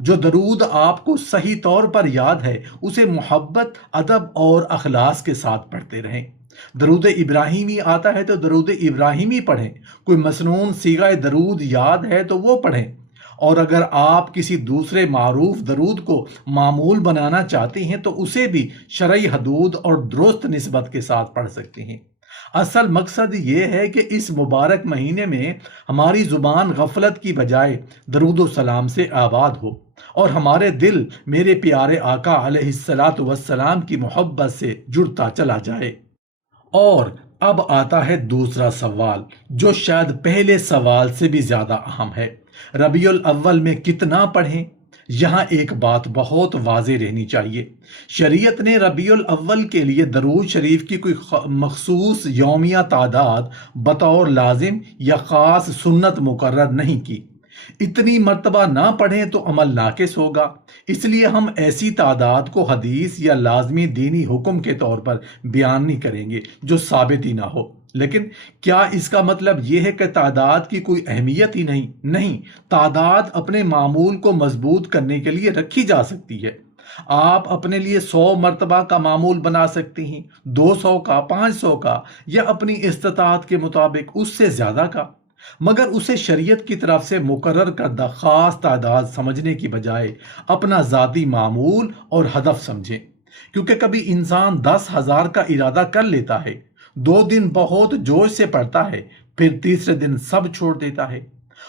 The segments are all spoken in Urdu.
جو درود آپ کو صحیح طور پر یاد ہے اسے محبت، ادب اور اخلاص کے ساتھ پڑھتے رہیں۔ درود ابراہیمی آتا ہے تو درود ابراہیمی پڑھیں، کوئی مسنون صیغہ درود یاد ہے تو وہ پڑھیں، اور اگر آپ کسی دوسرے معروف درود کو معمول بنانا چاہتے ہیں تو اسے بھی شرعی حدود اور درست نسبت کے ساتھ پڑھ سکتے ہیں۔ اصل مقصد یہ ہے کہ اس مبارک مہینے میں ہماری زبان غفلت کی بجائے درود و سلام سے آباد ہو، اور ہمارے دل میرے پیارے آقا علیہ الصلاۃ والسلام کی محبت سے جڑتا چلا جائے۔ اور اب آتا ہے دوسرا سوال، جو شاید پہلے سوال سے بھی زیادہ اہم ہے، ربیع الاول میں کتنا پڑھیں؟ یہاں ایک بات بہت واضح رہنی چاہیے، شریعت نے ربیع الاول کے لیے درود شریف کی کوئی مخصوص یومیہ تعداد بطور لازم یا خاص سنت مقرر نہیں کی۔ اتنی مرتبہ نہ پڑھیں تو عمل ناقص ہوگا، اس لیے ہم ایسی تعداد کو حدیث یا لازمی دینی حکم کے طور پر بیان نہیں کریں گے جو ثابت ہی نہ ہو۔ لیکن کیا اس کا مطلب یہ ہے کہ تعداد کی کوئی اہمیت ہی نہیں، تعداد اپنے معمول کو مضبوط کرنے کے لیے رکھی جا سکتی ہے۔ آپ اپنے لیے 100 مرتبہ کا معمول بنا سکتی ہیں، 200 کا، 500 کا، یا اپنی استطاعت کے مطابق اس سے زیادہ کا، مگر اسے شریعت کی طرف سے مقرر کردہ خاص تعداد سمجھنے کی بجائے اپنا ذاتی معمول اور ہدف سمجھیں، کیونکہ کبھی انسان 10,000 کا ارادہ کر لیتا ہے، 2 دن بہت جوش سے پڑھتا ہے، پھر تیسرے دن سب چھوڑ دیتا ہے،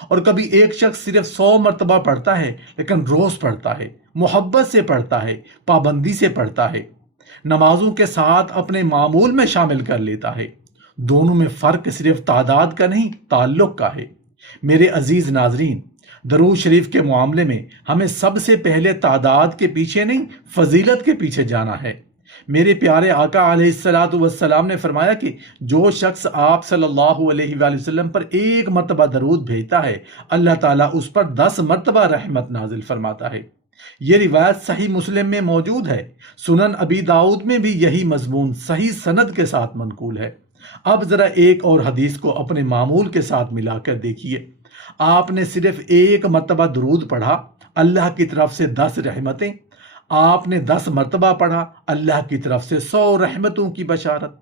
اور کبھی ایک شخص صرف 100 مرتبہ پڑھتا ہے لیکن روز پڑھتا ہے، محبت سے پڑھتا ہے، پابندی سے پڑھتا ہے، نمازوں کے ساتھ اپنے معمول میں شامل کر لیتا ہے۔ دونوں میں فرق صرف تعداد کا نہیں، تعلق کا ہے۔ میرے عزیز ناظرین، درود شریف کے معاملے میں ہمیں سب سے پہلے تعداد کے پیچھے نہیں، فضیلت کے پیچھے جانا ہے۔ میرے پیارے آقا علیہ الصلاۃ والسلام نے فرمایا کہ جو شخص آپ صلی اللہ علیہ وآلہ وسلم پر 1 مرتبہ درود بھیجتا ہے، اللہ تعالیٰ اس پر 10 مرتبہ رحمت نازل فرماتا ہے۔ یہ روایت صحیح مسلم میں موجود ہے، سنن ابی داؤد میں بھی یہی مضمون صحیح سند کے ساتھ منقول ہے۔ اب ذرا ایک اور حدیث کو اپنے معمول کے ساتھ ملا کر دیکھیے۔ آپ نے صرف 1 مرتبہ درود پڑھا، اللہ کی طرف سے 10 رحمتیں۔ آپ نے 10 مرتبہ پڑھا، اللہ کی طرف سے 100 رحمتوں کی بشارت۔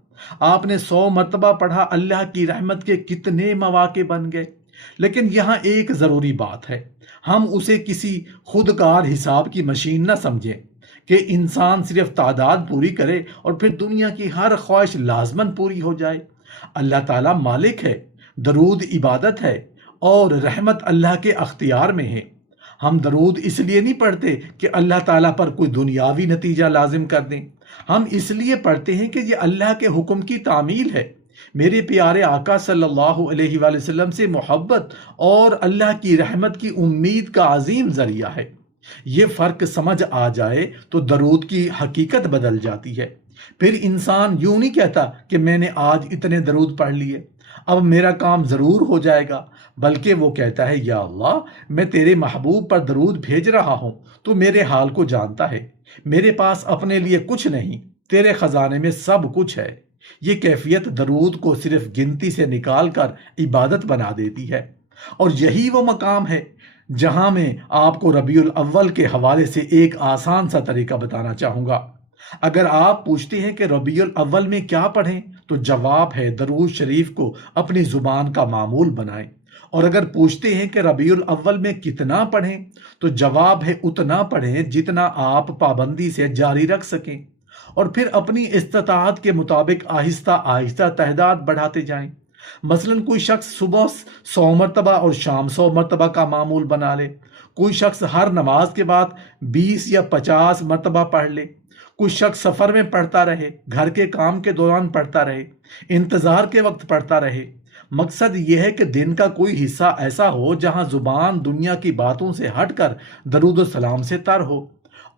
آپ نے 100 مرتبہ پڑھا، اللہ کی رحمت کے کتنے مواقع بن گئے۔ لیکن یہاں ایک ضروری بات ہے، ہم اسے کسی خودکار حساب کی مشین نہ سمجھیں کہ انسان صرف تعداد پوری کرے اور پھر دنیا کی ہر خواہش لازماً پوری ہو جائے۔ اللہ تعالیٰ مالک ہے، درود عبادت ہے، اور رحمت اللہ کے اختیار میں ہے۔ ہم درود اس لیے نہیں پڑھتے کہ اللہ تعالیٰ پر کوئی دنیاوی نتیجہ لازم کر دیں، ہم اس لیے پڑھتے ہیں کہ یہ اللہ کے حکم کی تعمیل ہے، میرے پیارے آقا صلی اللہ علیہ وآلہ وسلم سے محبت اور اللہ کی رحمت کی امید کا عظیم ذریعہ ہے۔ یہ فرق سمجھ آ جائے تو درود کی حقیقت بدل جاتی ہے۔ پھر انسان یوں نہیں کہتا کہ میں نے آج اتنے درود پڑھ لیے، اب میرا کام ضرور ہو جائے گا، بلکہ وہ کہتا ہے یا اللہ، میں تیرے محبوب پر درود بھیج رہا ہوں، تو میرے حال کو جانتا ہے، میرے پاس اپنے لیے کچھ نہیں، تیرے خزانے میں سب کچھ ہے۔ یہ کیفیت درود کو صرف گنتی سے نکال کر عبادت بنا دیتی ہے، اور یہی وہ مقام ہے جہاں میں آپ کو ربیع الاول کے حوالے سے ایک آسان سا طریقہ بتانا چاہوں گا۔ اگر آپ پوچھتے ہیں کہ ربیع الاول میں کیا پڑھیں تو جواب ہے درود شریف کو اپنی زبان کا معمول بنائیں، اور اگر پوچھتے ہیں کہ ربیع الاول میں کتنا پڑھیں تو جواب ہے اتنا پڑھیں جتنا آپ پابندی سے جاری رکھ سکیں، اور پھر اپنی استطاعت کے مطابق آہستہ آہستہ تعداد بڑھاتے جائیں۔ مثلا کوئی شخص صبح 100 مرتبہ اور شام 100 مرتبہ کا معمول بنا لے، کوئی شخص ہر نماز کے بعد 20 یا 50 مرتبہ پڑھ لے، کوئی شخص سفر میں پڑھتا رہے، گھر کے کام کے دوران پڑھتا رہے، انتظار کے وقت پڑھتا رہے۔ مقصد یہ ہے کہ دن کا کوئی حصہ ایسا ہو جہاں زبان دنیا کی باتوں سے ہٹ کر درود و سلام سے تر ہو۔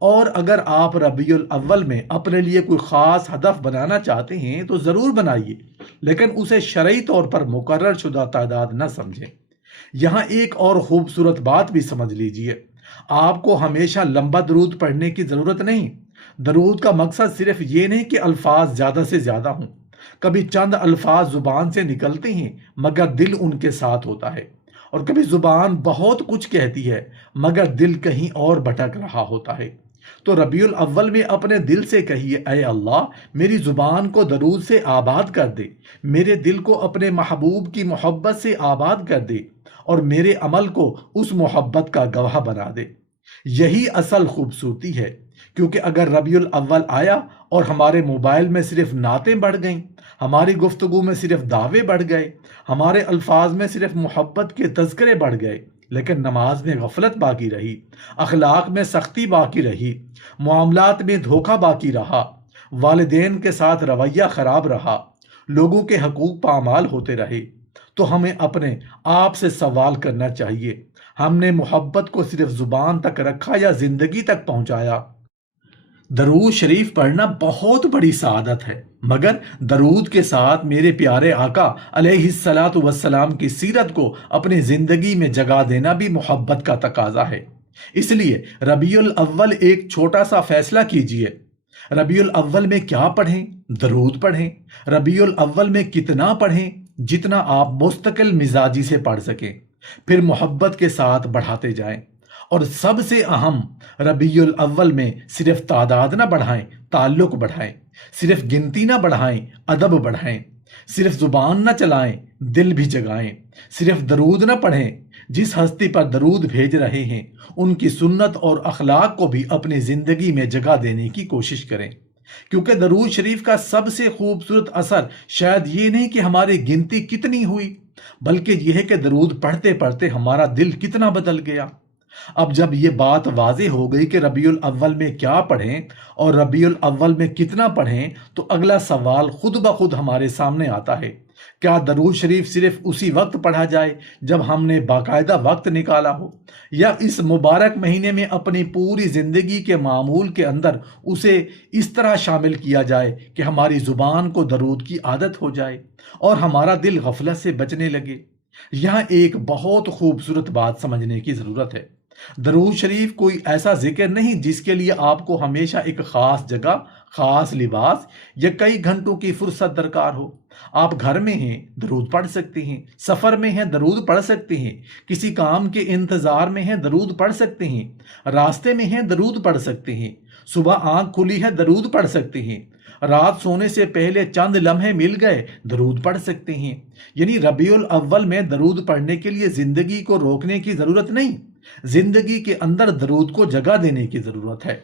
اور اگر آپ ربیع الاول میں اپنے لیے کوئی خاص ہدف بنانا چاہتے ہیں تو ضرور بنائیے، لیکن اسے شرعی طور پر مقرر شدہ تعداد نہ سمجھیں۔ یہاں ایک اور خوبصورت بات بھی سمجھ لیجئے، آپ کو ہمیشہ لمبا درود پڑھنے کی ضرورت نہیں۔ درود کا مقصد صرف یہ نہیں کہ الفاظ زیادہ سے زیادہ ہوں، کبھی چند الفاظ زبان سے نکلتے ہیں مگر دل ان کے ساتھ ہوتا ہے، اور کبھی زبان بہت کچھ کہتی ہے مگر دل کہیں اور بھٹک رہا ہوتا ہے۔ تو ربیع الاول میں اپنے دل سے کہیے، اے اللہ میری زبان کو درود سے آباد کر دے، میرے دل کو اپنے محبوب کی محبت سے آباد کر دے، اور میرے عمل کو اس محبت کا گواہ بنا دے۔ یہی اصل خوبصورتی ہے، کیونکہ اگر ربیع الاول آیا اور ہمارے موبائل میں صرف نعتیں بڑھ گئیں، ہماری گفتگو میں صرف دعوے بڑھ گئے، ہمارے الفاظ میں صرف محبت کے تذکرے بڑھ گئے، لیکن نماز میں غفلت باقی رہی، اخلاق میں سختی باقی رہی، معاملات میں دھوکہ باقی رہا، والدین کے ساتھ رویہ خراب رہا، لوگوں کے حقوق پامال ہوتے رہے، تو ہمیں اپنے آپ سے سوال کرنا چاہیے، ہم نے محبت کو صرف زبان تک رکھا یا زندگی تک پہنچایا؟ درود شریف پڑھنا بہت بڑی سعادت ہے، مگر درود کے ساتھ میرے پیارے آقا علیہ الصلاۃ والسلام کی سیرت کو اپنی زندگی میں جگہ دینا بھی محبت کا تقاضا ہے۔ اس لیے ربیع الاول ایک چھوٹا سا فیصلہ کیجئے، ربیع الاول میں کیا پڑھیں؟ درود پڑھیں۔ ربیع الاول میں کتنا پڑھیں؟ جتنا آپ مستقل مزاجی سے پڑھ سکیں، پھر محبت کے ساتھ بڑھاتے جائیں۔ اور سب سے اہم، ربیع الاول میں صرف تعداد نہ بڑھائیں، تعلق بڑھائیں، صرف گنتی نہ بڑھائیں، ادب بڑھائیں، صرف زبان نہ چلائیں، دل بھی جگائیں، صرف درود نہ پڑھیں، جس ہستی پر درود بھیج رہے ہیں ان کی سنت اور اخلاق کو بھی اپنی زندگی میں جگہ دینے کی کوشش کریں، کیونکہ درود شریف کا سب سے خوبصورت اثر شاید یہ نہیں کہ ہماری گنتی کتنی ہوئی، بلکہ یہ ہے کہ درود پڑھتے پڑھتے ہمارا دل کتنا بدل گیا۔ اب جب یہ بات واضح ہو گئی کہ ربیع الاول میں کیا پڑھیں اور ربیع الاول میں کتنا پڑھیں، تو اگلا سوال خود بخود ہمارے سامنے آتا ہے، کیا درود شریف صرف اسی وقت پڑھا جائے جب ہم نے باقاعدہ وقت نکالا ہو، یا اس مبارک مہینے میں اپنی پوری زندگی کے معمول کے اندر اسے اس طرح شامل کیا جائے کہ ہماری زبان کو درود کی عادت ہو جائے اور ہمارا دل غفلت سے بچنے لگے؟ یہاں ایک بہت خوبصورت بات سمجھنے کی ضرورت ہے۔ درود شریف کوئی ایسا ذکر نہیں جس کے لیے آپ کو ہمیشہ ایک خاص جگہ، خاص لباس یا کئی گھنٹوں کی فرصت درکار ہو۔ آپ گھر میں ہیں درود پڑھ سکتے ہیں، سفر میں ہیں درود پڑھ سکتے ہیں، کسی کام کے انتظار میں ہیں درود پڑھ سکتے ہیں، راستے میں ہیں درود پڑھ سکتے ہیں، صبح آنکھ کھلی ہے درود پڑھ سکتے ہیں، رات سونے سے پہلے چند لمحے مل گئے درود پڑھ سکتے ہیں۔ یعنی ربیع الاول میں درود پڑھنے کے لیے زندگی کو روکنے کی ضرورت نہیں، زندگی کے اندر درود کو جگہ دینے کی ضرورت ہے۔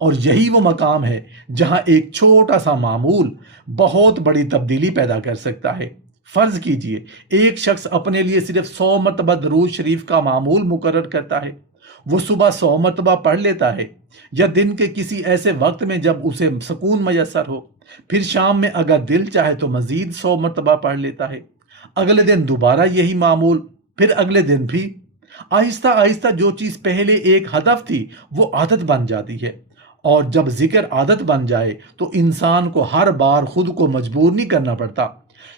اور یہی وہ مقام ہے جہاں ایک چھوٹا سا معمول بہت بڑی تبدیلی پیدا کر سکتا ہے۔ فرض کیجئے ایک شخص اپنے لیے صرف 100 مرتبہ درود شریف کا معمول مقرر کرتا ہے، وہ صبح 100 مرتبہ پڑھ لیتا ہے، یا دن کے کسی ایسے وقت میں جب اسے سکون میسر ہو، پھر شام میں اگر دل چاہے تو مزید 100 مرتبہ پڑھ لیتا ہے، اگلے دن دوبارہ یہی معمول، پھر اگلے دن بھی۔ آہستہ آہستہ جو چیز پہلے ایک ہدف تھی وہ عادت بن جاتی ہے، اور جب ذکر عادت بن جائے تو انسان کو ہر بار خود کو مجبور نہیں کرنا پڑتا۔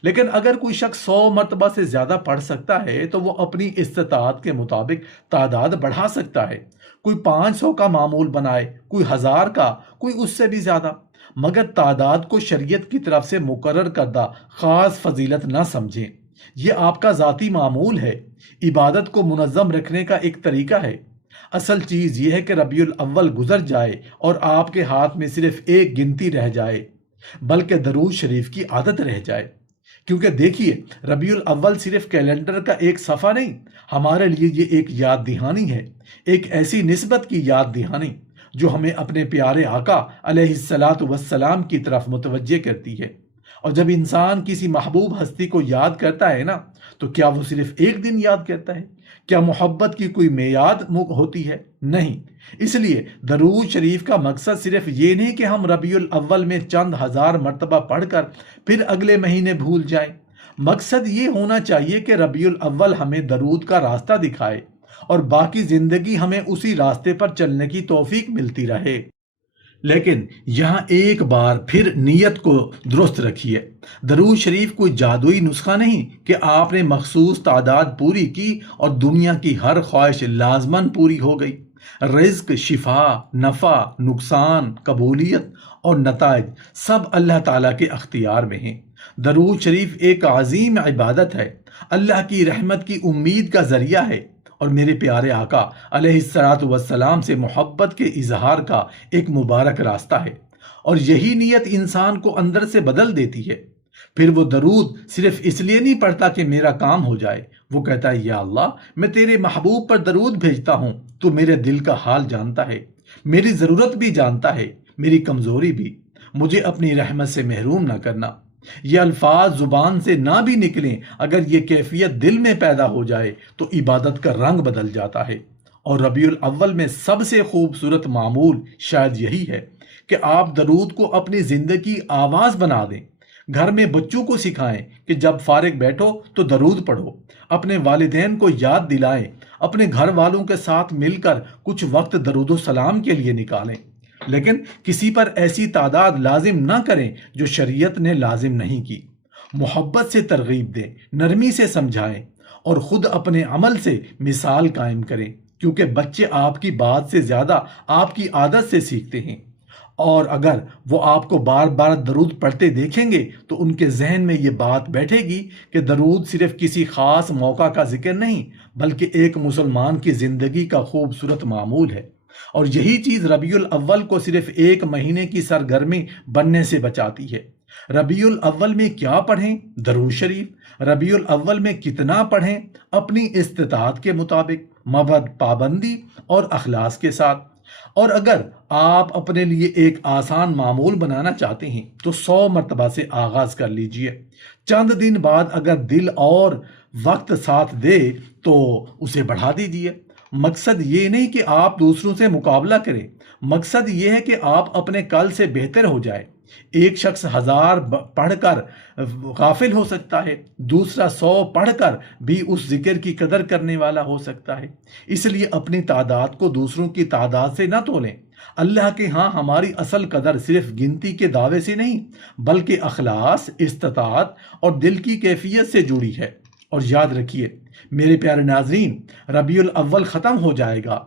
لیکن اگر کوئی شخص 100 مرتبہ سے زیادہ پڑھ سکتا ہے تو وہ اپنی استطاعت کے مطابق تعداد بڑھا سکتا ہے، کوئی 500 کا معمول بنائے، کوئی 1000 کا، کوئی اس سے بھی زیادہ، مگر تعداد کو شریعت کی طرف سے مقرر کردہ خاص فضیلت نہ سمجھیں۔ یہ آپ کا ذاتی معمول ہے، عبادت کو منظم رکھنے کا ایک طریقہ ہے۔ اصل چیز یہ ہے کہ ربیع الاول گزر جائے اور آپ کے ہاتھ میں صرف ایک گنتی رہ جائے، بلکہ درود شریف کی عادت رہ جائے۔ کیونکہ دیکھیے، ربیع الاول صرف کیلنڈر کا ایک صفحہ نہیں، ہمارے لیے یہ ایک یاد دہانی ہے، ایک ایسی نسبت کی یاد دہانی جو ہمیں اپنے پیارے آقا علیہ الصلاۃ والسلام کی طرف متوجہ کرتی ہے۔ اور جب انسان کسی محبوب ہستی کو یاد کرتا ہے نا، تو کیا وہ صرف ایک دن یاد کرتا ہے؟ کیا محبت کی کوئی میعاد ہوتی ہے؟ نہیں۔ اس لیے درود شریف کا مقصد صرف یہ نہیں کہ ہم ربیع الاول میں چند 1000 مرتبہ پڑھ کر پھر اگلے مہینے بھول جائیں۔ مقصد یہ ہونا چاہیے کہ ربیع الاول ہمیں درود کا راستہ دکھائے اور باقی زندگی ہمیں اسی راستے پر چلنے کی توفیق ملتی رہے۔ لیکن یہاں ایک بار پھر نیت کو درست رکھیے۔ درود شریف کوئی جادوئی نسخہ نہیں کہ آپ نے مخصوص تعداد پوری کی اور دنیا کی ہر خواہش لازماً پوری ہو گئی۔ رزق، شفا، نفع، نقصان، قبولیت اور نتائج سب اللہ تعالیٰ کے اختیار میں ہیں۔ درود شریف ایک عظیم عبادت ہے، اللہ کی رحمت کی امید کا ذریعہ ہے، اور میرے پیارے آقا علیہ الصلوۃ والسلام سے محبت کے اظہار کا ایک مبارک راستہ ہے، اور یہی نیت انسان کو اندر سے بدل دیتی ہے۔ پھر وہ درود صرف اس لیے نہیں پڑھتا کہ میرا کام ہو جائے، وہ کہتا ہے یا اللہ میں تیرے محبوب پر درود بھیجتا ہوں، تو میرے دل کا حال جانتا ہے، میری ضرورت بھی جانتا ہے، میری کمزوری بھی، مجھے اپنی رحمت سے محروم نہ کرنا۔ یہ الفاظ زبان سے نہ بھی نکلیں، اگر یہ کیفیت دل میں پیدا ہو جائے تو عبادت کا رنگ بدل جاتا ہے۔ اور ربیع الاول میں سب سے خوبصورت معمول شاید یہی ہے کہ آپ درود کو اپنی زندگی آواز بنا دیں۔ گھر میں بچوں کو سکھائیں کہ جب فارغ بیٹھو تو درود پڑھو، اپنے والدین کو یاد دلائیں، اپنے گھر والوں کے ساتھ مل کر کچھ وقت درود و سلام کے لیے نکالیں، لیکن کسی پر ایسی تعداد لازم نہ کریں جو شریعت نے لازم نہیں کی۔ محبت سے ترغیب دیں، نرمی سے سمجھائیں، اور خود اپنے عمل سے مثال قائم کریں، کیونکہ بچے آپ کی بات سے زیادہ آپ کی عادت سے سیکھتے ہیں، اور اگر وہ آپ کو بار بار درود پڑھتے دیکھیں گے تو ان کے ذہن میں یہ بات بیٹھے گی کہ درود صرف کسی خاص موقع کا ذکر نہیں، بلکہ ایک مسلمان کی زندگی کا خوبصورت معمول ہے۔ اور یہی چیز ربیع الاول کو صرف ایک مہینے کی سرگرمی بننے سے بچاتی ہے۔ ربیع الاول میں کیا پڑھیں؟ درود شریف۔ ربیع الاول میں کتنا پڑھیں؟ اپنی استطاعت کے مطابق، پابندی اور اخلاص کے ساتھ۔ اور اگر آپ اپنے لیے ایک آسان معمول بنانا چاہتے ہیں تو 100 مرتبہ سے آغاز کر لیجئے۔ چند دن بعد اگر دل اور وقت ساتھ دے تو اسے بڑھا دیجئے۔ مقصد یہ نہیں کہ آپ دوسروں سے مقابلہ کریں، مقصد یہ ہے کہ آپ اپنے کل سے بہتر ہو جائیں۔ ایک شخص 1000 پڑھ کر غافل ہو سکتا ہے، دوسرا 100 پڑھ کر بھی اس ذکر کی قدر کرنے والا ہو سکتا ہے۔ اس لیے اپنی تعداد کو دوسروں کی تعداد سے نہ تولیں۔ اللہ کے ہاں ہماری اصل قدر صرف گنتی کے دعوے سے نہیں، بلکہ اخلاص، استطاعت اور دل کی کیفیت سے جڑی ہے۔ اور یاد رکھیے میرے پیارے ناظرین، ربیع الاول ختم ہو جائے گا،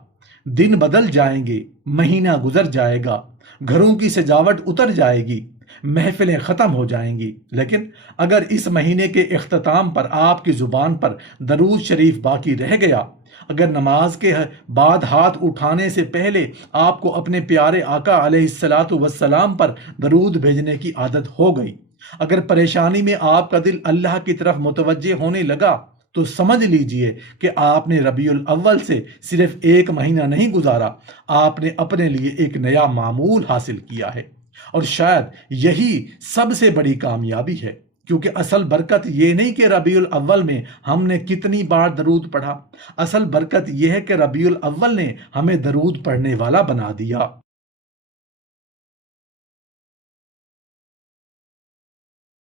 دن بدل جائیں گے، مہینہ گزر جائے گا، گھروں کی سجاوٹ اتر جائے گی، محفلیں ختم ہو جائیں گی، لیکن اگر اس مہینے کے اختتام پر آپ کی زبان پر درود شریف باقی رہ گیا، اگر نماز کے بعد ہاتھ اٹھانے سے پہلے آپ کو اپنے پیارے آقا علیہ الصلوۃ والسلام پر درود بھیجنے کی عادت ہو گئی، اگر پریشانی میں آپ کا دل اللہ کی طرف متوجہ ہونے لگا، تو سمجھ لیجئے کہ آپ نے ربیع الاول سے صرف ایک مہینہ نہیں گزارا، آپ نے اپنے لیے ایک نیا معمول حاصل کیا ہے۔ اور شاید یہی سب سے بڑی کامیابی ہے، کیونکہ اصل برکت یہ نہیں کہ ربیع الاول میں ہم نے کتنی بار درود پڑھا، اصل برکت یہ ہے کہ ربیع الاول نے ہمیں درود پڑھنے والا بنا دیا۔